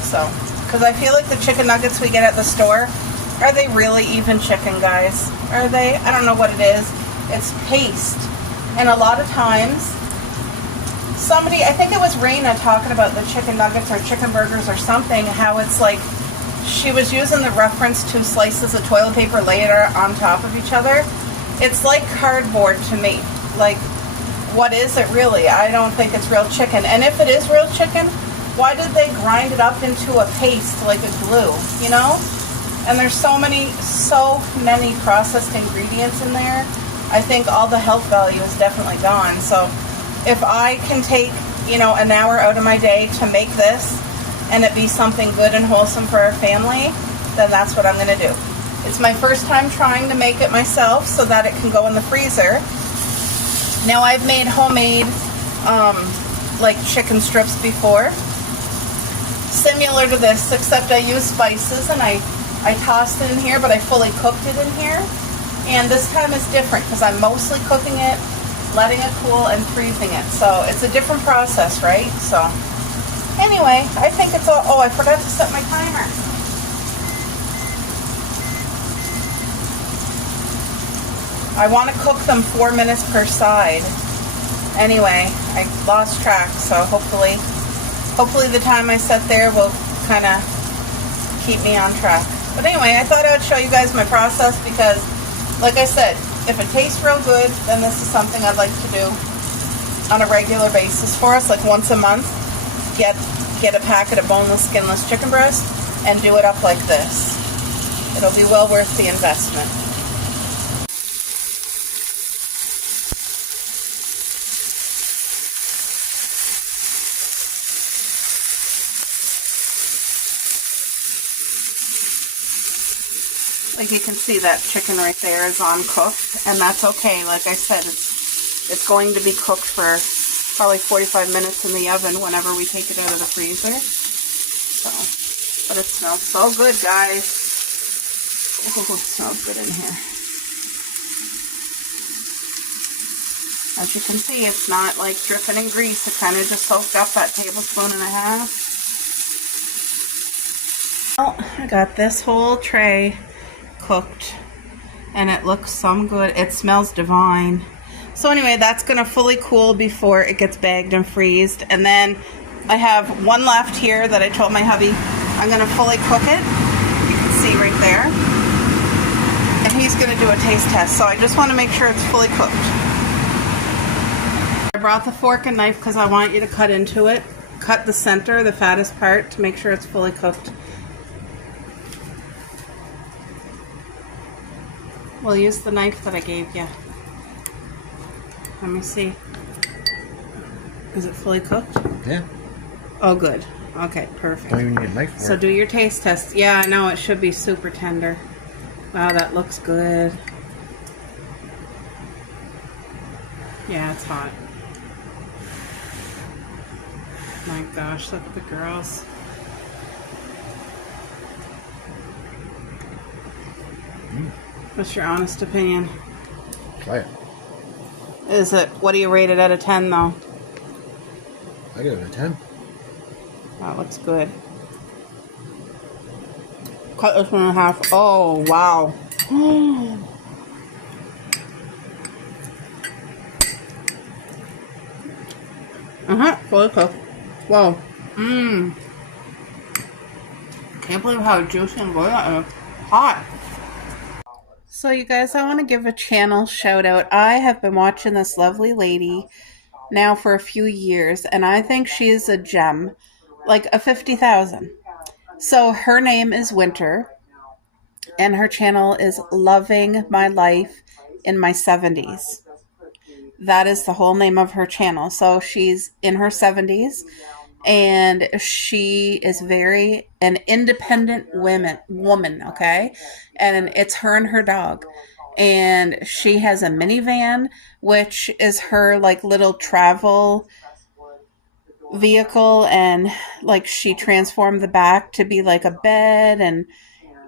So, because I feel like the chicken nuggets we get at the store, are they really even chicken, guys? Are they? I don't know what it is. It's paste. And a lot of times, somebody, I think it was Raina talking about the chicken nuggets or chicken burgers or something, how it's like, she was using the reference to slices of toilet paper laid on top of each other. It's like cardboard to me. Like, what is it really? I don't think it's real chicken. And if it is real chicken, why did they grind it up into a paste like a glue, you know? And there's so many processed ingredients in there. I think all the health value is definitely gone. So if I can take, you know, an hour out of my day to make this and it be something good and wholesome for our family, then that's what I'm going to do. It's my first time trying to make it myself so that it can go in the freezer. Now I've made homemade like chicken strips before, similar to this, except I use spices and I tossed it in here, but I fully cooked it in here. And this time is different because I'm mostly cooking it, letting it cool, and freezing it. So it's a different process, right? So anyway, I think it's all, oh, I forgot to set my timer. I want to cook them 4 minutes per side. Anyway, I lost track, so hopefully the time I set there will kind of keep me on track. But anyway, I thought I would show you guys my process because, like I said, if it tastes real good, then this is something I'd like to do on a regular basis for us, like once a month. Get a packet of boneless, skinless chicken breast and do it up like this. It'll be well worth the investment. Like you can see, that chicken right there is uncooked, and that's okay. Like I said, it's going to be cooked for probably 45 minutes in the oven whenever we take it out of the freezer. So, but it smells so good, guys. Oh, it smells good in here. As you can see, it's not like dripping in grease. It kind of just soaked up that tablespoon and a half. Well, I got this whole tray cooked and it looks so good. It smells divine. So anyway, that's gonna fully cool before it gets bagged and freezed. And then I have one left here that I told my hubby I'm going to fully cook it. You can see right there. And he's going to do a taste test, so I just want to make sure it's fully cooked. I brought the fork and knife because I want you to cut into it. Cut the center, the fattest part, to make sure it's fully cooked. We'll use the knife that I gave you. Let me see. Is it fully cooked? Yeah. Oh, good. Okay, perfect. Don't even need a knife for So it. do your taste test. Yeah, I know, it should be super tender. Wow, that looks good. Yeah, it's hot. My gosh, look at the girls. What's your honest opinion? Try it. Is it, what do you rate it out of 10 though? I give it a 10. That looks good. Cut this one in half. Oh, wow. Fully cooked. Whoa. Can't believe how juicy and good that is. Hot. So you guys, I want to give a channel shout out. I have been watching this lovely lady now for a few years, and I think she's a gem. Like a 50,000. So her name is Winter, and her channel is Loving My Life in My 70s. That is the whole name of her channel. So she's in her 70s, and she is very an independent woman, okay? And it's her and her dog. And she has a minivan, which is her like little travel vehicle, and like she transformed the back to be like a bed, and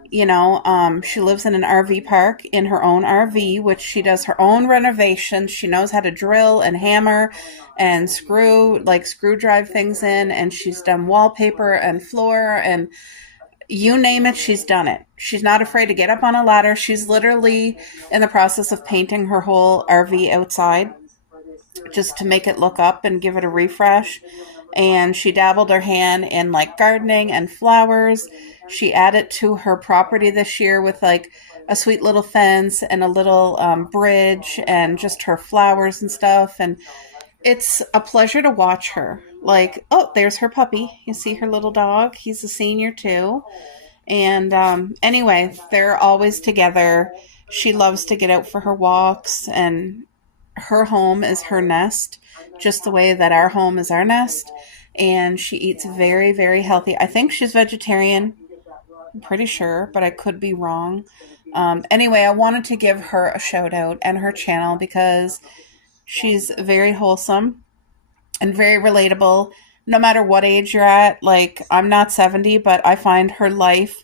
you know, she lives in an RV park in her own RV, which she does her own renovations. She knows how to drill and hammer and screw drive things in, and she's done wallpaper and floor and you name it, she's done it. She's not afraid to get up on a ladder. She's literally in the process of painting her whole RV outside just to make it look up and give it a refresh. And she dabbled her hand in like gardening and flowers. She added to her property this year with like a sweet little fence and a little bridge and just her flowers and stuff. And it's a pleasure to watch her. Like, oh, there's her puppy. You see her little dog. He's a senior too. And anyway, they're always together. She loves to get out for her walks, and her home is her nest, just the way that our home is our nest. And she eats very, very healthy. I think she's vegetarian. I'm pretty sure, but I could be wrong. Anyway, I wanted to give her a shout out and her channel because she's very wholesome and very relatable, no matter what age you're at. Like, I'm not 70, but I find her life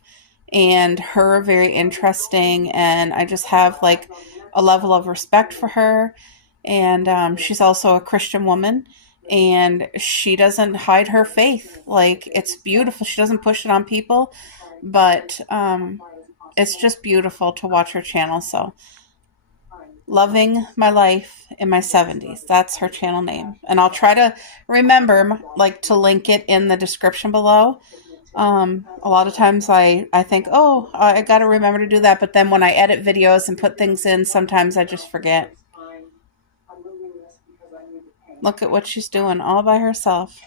and her very interesting, and I just have like a level of respect for her. And she's also a Christian woman, and she doesn't hide her faith. Like, it's beautiful. She doesn't push it on people, but it's just beautiful to watch her channel. So, Loving My Life in My 70s. That's her channel name. And I'll try to remember like to link it in the description below. A lot of times I think, oh, I got to remember to do that. But then when I edit videos and put things in, sometimes I just forget. Look at what she's doing all by herself.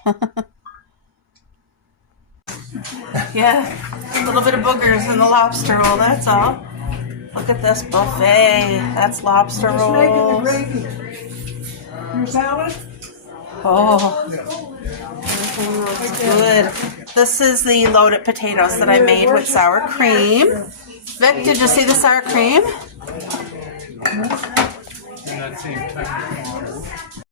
Yeah, a little bit of boogers in the lobster roll, that's all. Look at this buffet. That's lobster rolls. Your salad? Oh, everything looks good. This is the loaded potatoes that I made with sour cream. Vic, did you see the sour cream?